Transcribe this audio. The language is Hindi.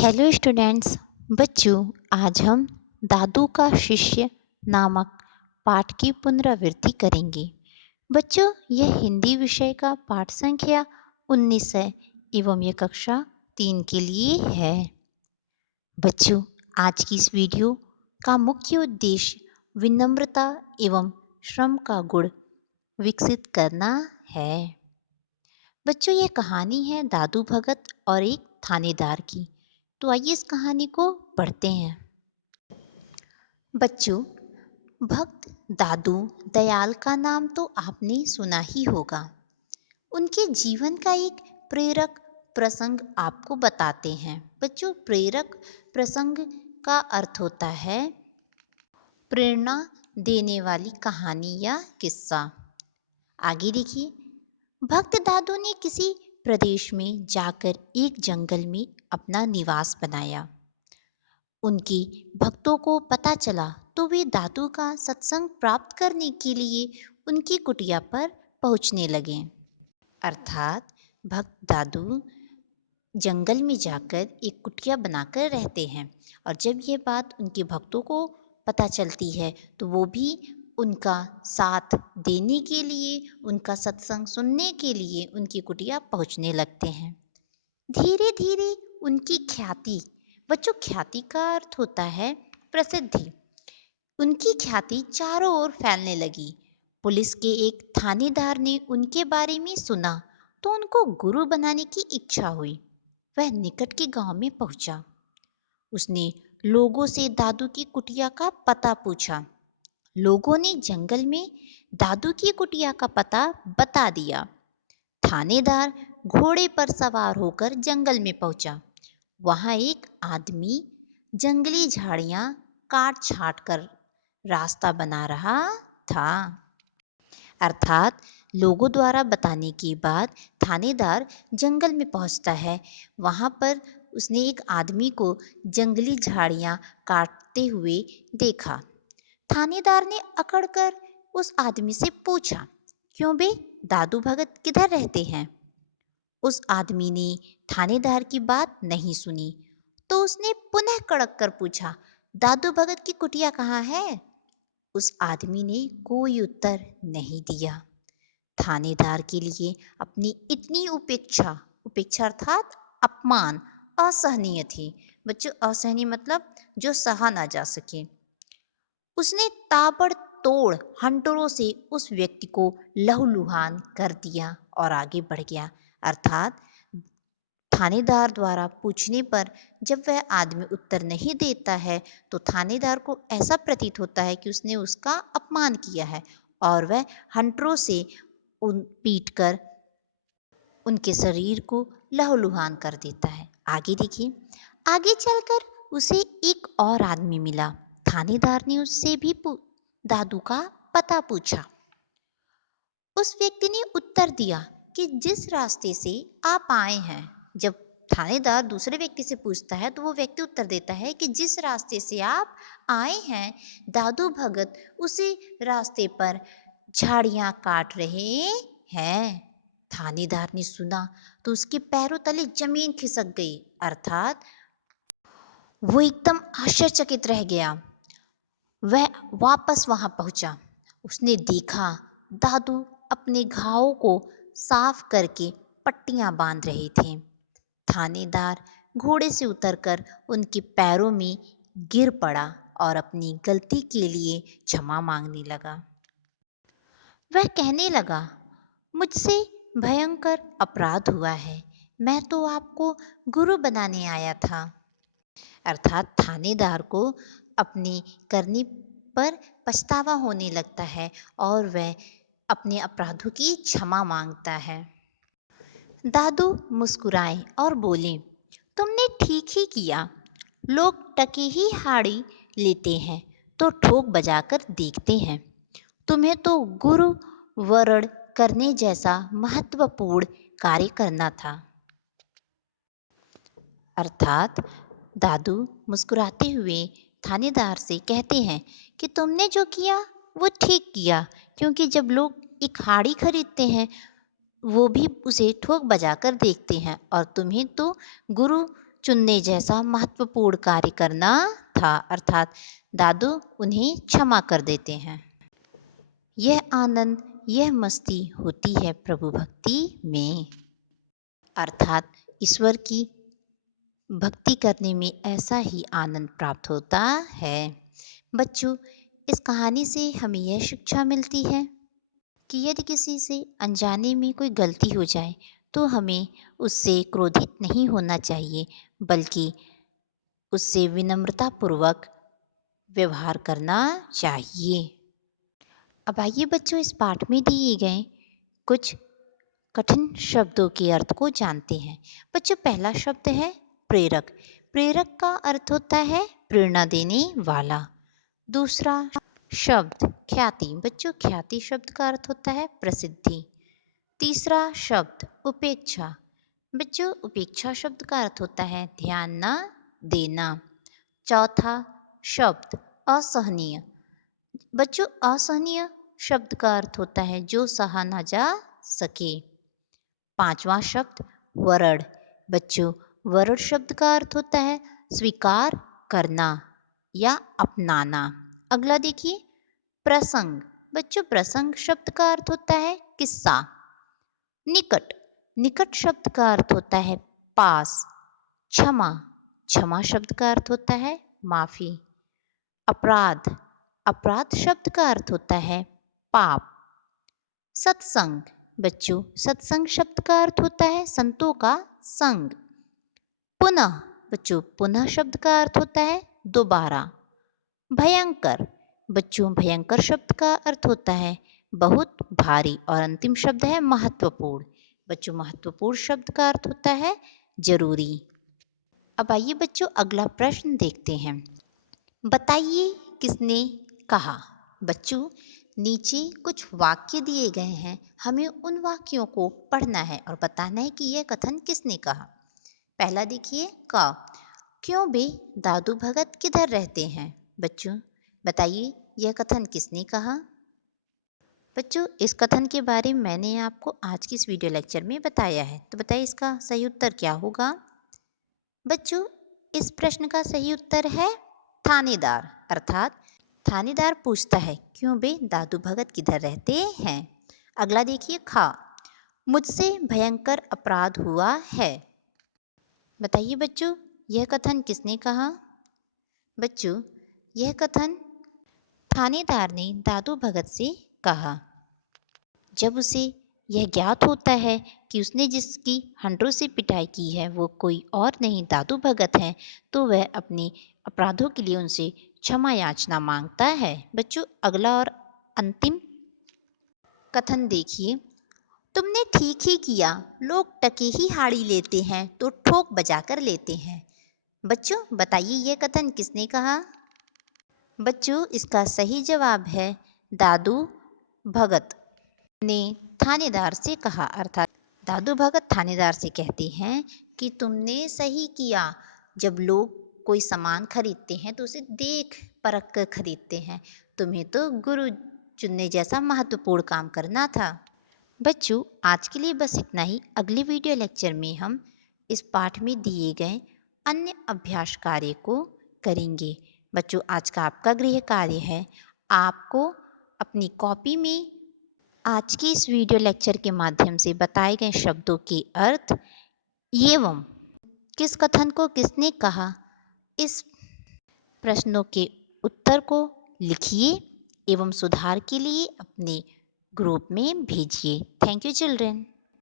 Hello students. बच्चों, आज हम दादू का शिष्य नामक पाठ की पुनरावृत्ति करेंगे। बच्चों, यह हिंदी विषय का पाठ संख्या 19 है एवं यह कक्षा 3 के लिए है। बच्चों, आज की इस वीडियो का मुख्य उद्देश्य विनम्रता एवं श्रम का गुण विकसित करना है। बच्चों, यह कहानी है दादू भगत और एक थानेदार की। तो आइए इस कहानी को पढ़ते हैं। बच्चों, भक्त दादू दयाल का नाम तो आपने सुना ही होगा। उनके जीवन का एक प्रेरक प्रसंग आपको बताते हैं। बच्चों, प्रेरक प्रसंग का अर्थ होता है प्रेरणा देने वाली कहानी या किस्सा। आगे देखिए, भक्त दादू ने किसी प्रदेश में जाकर एक जंगल में अपना निवास बनाया। उनके भक्तों को पता चला तो वे दादू का सत्संग प्राप्त करने के लिए उनकी कुटिया पर पहुंचने लगे। अर्थात भक्त दादू जंगल में जाकर एक कुटिया बनाकर रहते हैं और जब ये बात उनके भक्तों को पता चलती है तो वो भी उनका साथ देने के लिए, उनका सत्संग सुनने के लिए उनकी कुटिया पहुंचने लगते हैं। धीरे धीरे उनकी ख्याति, बच्चों ख्याति का अर्थ होता है प्रसिद्धि, उनकी ख्याति चारों ओर फैलने लगी। पुलिस के एक थानेदार ने उनके बारे में सुना तो उनको गुरु बनाने की इच्छा हुई। वह निकट के गांव में पहुंचा। उसने लोगों से दादू की कुटिया का पता पूछा। लोगों ने जंगल में दादू की कुटिया का पता बता दिया। थानेदार घोड़े पर सवार होकर जंगल में पहुंचा। वहां एक आदमी जंगली झाड़ियां काट छाट कर रास्ता बना रहा था। अर्थात लोगों द्वारा बताने के बाद थानेदार जंगल में पहुंचता है। वहां पर उसने एक आदमी को जंगली झाड़ियां काटते हुए देखा। थानेदार ने अकड़कर उस आदमी से पूछा, क्यों बे, दादू भगत किधर रहते हैं? उस आदमी ने थानेदार की बात नहीं सुनी तो उसने पुनः कड़क कर पूछा, दादू भगत की कुटिया कहाँ है? उस आदमी ने कोई उत्तर नहीं दिया। थानेदार के लिए अपनी इतनी उपेक्षा, उपेक्षा अर्थात अपमान, असहनीय थी। बच्चों, असहनीय मतलब जो सहा ना जा सके। उसने ताबड़तोड़ हंटरों से उस व्यक्ति को लहूलुहान कर दिया और आगे बढ़ गया। अर्थात थानेदार द्वारा पूछने पर जब वह आदमी उत्तर नहीं देता है तो थानेदार को ऐसा प्रतीत होता है कि उसने उसका अपमान किया है और वह हंटरों से पीट कर उनके शरीर को लहूलुहान कर देता है। आगे देखिए, आगे चलकर उसे एक और आदमी मिला। थानेदार ने उससे भी दादू का पता पूछा। उस व्यक्ति ने उत्तर दिया कि जिस रास्ते से आप आए हैं। जब थानेदार दूसरे व्यक्ति से पूछता है तो वो व्यक्ति उत्तर देता है कि जिस रास्ते से आप आए हैं दादू भगत उसी रास्ते पर झाड़ियां काट रहे हैं। थानेदार ने सुना तो उसके पैरों तले जमीन खिसक गई। अर्थात वो एकदम आश्चर्यचकित रह गया। वह वापस वहां पहुंचा। उसने देखा दादू अपने घावों को साफ करके पट्टियां बांध रहे थे। थानेदार घोड़े से उतरकर उनके पैरों में गिर पड़ा और अपनी गलती के लिए क्षमा मांगने लगा। वह कहने लगा, मुझसे भयंकर अपराध हुआ है, मैं तो आपको गुरु बनाने आया था। अर्थात थानेदार को अपने करने पर पछतावा होने लगता है और वह अपने अपराधों की क्षमा मांगता है। दादू मुस्कुराए और बोले, तुमने ठीक ही किया। लोग टके ही हाड़ी लेते हैं तो ठोक बजाकर देखते हैं। तुम्हें तो गुरु वरण करने जैसा महत्वपूर्ण कार्य करना था। अर्थात दादू मुस्कुराते हुए थानेदार से कहते हैं कि तुमने जो किया वो ठीक किया, क्योंकि जब लोग एक हाड़ी खरीदते हैं वो भी उसे ठोक बजाकर देखते हैं और तुम्हें तो गुरु चुनने जैसा महत्वपूर्ण कार्य करना था, अर्थात दादू उन्हें क्षमा कर देते हैं। यह आनंद, यह मस्ती होती है प्रभु भक्ति में, अर्थात ईश्वर की भक्ति करने में ऐसा ही आनंद प्राप्त होता है। बच्चों, इस कहानी से हमें यह शिक्षा मिलती है कि यदि किसी से अनजाने में कोई गलती हो जाए तो हमें उससे क्रोधित नहीं होना चाहिए, बल्कि उससे विनम्रतापूर्वक व्यवहार करना चाहिए। अब आइए बच्चों, इस पाठ में दिए गए कुछ कठिन शब्दों के अर्थ को जानते हैं। बच्चों, पहला शब्द है प्रेरक। प्रेरक का अर्थ होता है प्रेरणा देने वाला। दूसरा शब्द ख्याति। बच्चों, ख्याति शब्द का अर्थ होता है प्रसिद्धि। तीसरा शब्द उपेक्षा। बच्चों, उपेक्षा शब्द का अर्थ होता है ध्यान न देना। चौथा शब्द असहनीय। बच्चों, असहनीय शब्द का अर्थ होता है जो सहा न जा सके। पांचवा शब्द वरण। बच्चों, वरण शब्द का अर्थ होता है स्वीकार करना या अपनाना। अगला देखिए प्रसंग। बच्चों, प्रसंग शब्द का अर्थ होता है किस्सा। निकट। निकट शब्द का अर्थ होता है पास। क्षमा। क्षमा शब्द का अर्थ होता है माफी। अपराध। अपराध शब्द का अर्थ होता है पाप। सत्संग। बच्चों, सत्संग शब्द का अर्थ होता है संतों का संग। पुनः। बच्चों, पुनः शब्द का अर्थ होता है दोबारा। भयंकर। बच्चों, भयंकर शब्द का अर्थ होता है बहुत भारी। और अंतिम शब्द है महत्वपूर्ण। बच्चों, महत्वपूर्ण शब्द का अर्थ होता है जरूरी। अब आइए बच्चों, अगला प्रश्न देखते हैं। बताइए किसने कहा। बच्चों, नीचे कुछ वाक्य दिए गए हैं, हमें उन वाक्यों को पढ़ना है और बताना है कि यह कथन किसने कहा। पहला देखिए क। क्यों बे दादू भगत किधर रहते हैं। बच्चों, बताइए यह कथन किसने कहा। बच्चों, इस कथन के बारे में मैंने आपको आज की इस वीडियो लेक्चर में बताया है, तो बताइए इसका सही उत्तर क्या होगा। बच्चों, इस प्रश्न का सही उत्तर है थानेदार, अर्थात थानेदार पूछता है क्यों बे दादू भगत किधर रहते हैं। अगला देखिए खा। मुझसे भयंकर अपराध हुआ है। बताइए बच्चों, यह कथन किसने कहा। बच्चों, यह कथन थानेदार ने दादू भगत से कहा। जब उसे यह ज्ञात होता है कि उसने जिसकी हंटरों से पिटाई की है वो कोई और नहीं दादू भगत हैं, तो वह अपने अपराधों के लिए उनसे क्षमा याचना मांगता है। बच्चों, अगला और अंतिम कथन देखिए। तुमने ठीक ही किया, लोग टके ही हाड़ी लेते हैं तो ठोक बजाकर लेते हैं। बच्चों, बताइए यह कथन किसने कहा। बच्चों, इसका सही जवाब है दादू भगत ने थानेदार से कहा, अर्थात दादू भगत थानेदार से कहते हैं कि तुमने सही किया। जब लोग कोई सामान खरीदते हैं तो उसे देख परख कर खरीदते हैं, तुम्हें तो गुरु चुनने जैसा महत्वपूर्ण काम करना था। बच्चों, आज के लिए बस इतना ही। अगले वीडियो लेक्चर में हम इस पाठ में दिए गए अन्य अभ्यास कार्य को करेंगे। बच्चों, आज का आपका गृह कार्य है आपको अपनी कॉपी में आज की इस वीडियो लेक्चर के माध्यम से बताए गए शब्दों के अर्थ एवं किस कथन को किसने कहा, इस प्रश्नों के उत्तर को लिखिए एवं सुधार के लिए अपने ग्रुप में भेजिए। Thank you children.